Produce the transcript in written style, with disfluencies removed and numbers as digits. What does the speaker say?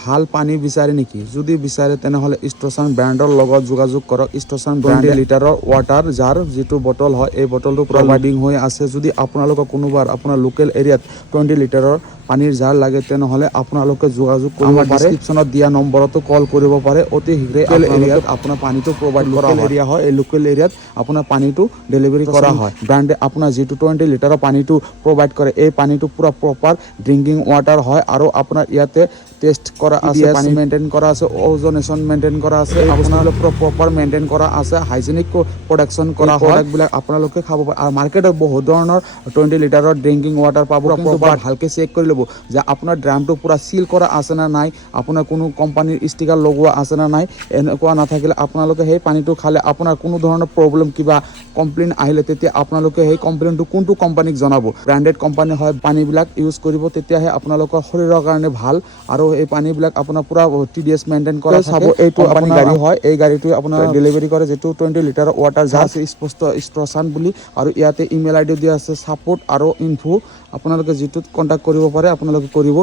ভাল পানী বিচাৰে নেকি? যদি বিচাৰে তেনেহ'লে ইষ্ট্ৰচান ব্ৰেণ্ডৰ লগত যোগাযোগ কৰক। ইষ্ট্ৰচান 20 লিটাৰৰ ৱাটাৰ জাৰ যিটো বটল হয়, এই বটলটো প্ৰভাইডিং হৈ আছে। যদি আপোনালোকক কোনোবাৰ আপোনাৰ লোকেল এৰিয়াত 20 লিটাৰৰ পানীৰ জাৰ লাগে তেনেহ'লে আপোনালোকে যোগাযোগ কৰিব পাৰে। ডিছক্ৰিপশ্যনত দিয়া নম্বৰতো কল কৰিব পাৰে। অতি শীঘ্ৰে লোকেল এৰিয়াত আপোনাৰ পানীটো প্ৰভাইড কৰা হয়। এৰিয়া হয়, এই লোকেল এৰিয়াত আপোনাৰ পানীটো ডেলিভাৰী কৰা হয়। ব্ৰেণ্ডে আপোনাৰ যিটো 20 লিটাৰৰ পানীটো প্ৰভাইড কৰে, এই পানীটো পুৰা প্ৰপাৰ ড্ৰিংকিং ৱাটাৰ হয় আৰু আপোনাৰ ইয়াতে টেষ্ট কৰা আছে, পানী মেইনটেইন কৰা আছে, ওজনেশ্যন মেইনটেইন কৰা আছে, আপোনাৰ প্ৰপাৰ মেইনটেইন কৰা আছে, হাইজেনিক প্ৰডাকশ্যন কৰা হয়। প্ৰডাক্টবিলাক আপোনালোকে খাব পাৰে। আৰু মাৰ্কেটত বহুত ধৰণৰ 20 লিটাৰৰ ড্ৰিংকিং ৱাটাৰ পাব, কিন্তু ভালকৈ চেক কৰি ল'ব যে আপোনাৰ ড্ৰামটো পূৰা চিল কৰা আছে নে নাই, আপোনাৰ কোনো কোম্পানীৰ ষ্টিকাৰ লগোৱা আছে নে নাই। এনেকুৱা নাথাকিলে আপোনালোকে সেই পানীটো খালে আপোনাৰ কোনো ধৰণৰ প্ৰব্লেম কিবা কমপ্লেইন আহিলে তেতিয়া আপোনালোকে সেই কমপ্লেইনটো কোনটো কোম্পানীক জনাব। ব্ৰেণ্ডেড কোম্পানী হয়, পানীবিলাক ইউজ কৰিব, তেতিয়াহে আপোনালোকৰ শৰীৰৰ কাৰণে ভাল। আৰু এই পানীবিলাক আপোনাৰ পুৰা TDS মেইনটেইন কৰা চাব। এইটো আপোনাৰ গাড়ী হয়, এই গাড়ীটোৱে আপোনাৰ ডেলিভাৰী কৰে, যিটো 20 লিটাৰৰ ৱাটাৰ জাৰ আছে স্পষ্ট ইষ্ট্ৰচান বুলি। আৰু ইয়াতে ইমেইল ID দিয়া আছে, ছাপোৰ্ট আৰু ইনফো। আপোনালোকে যিটোত কণ্টেক্ট কৰিব পাৰে আপোনালোকে কৰিব।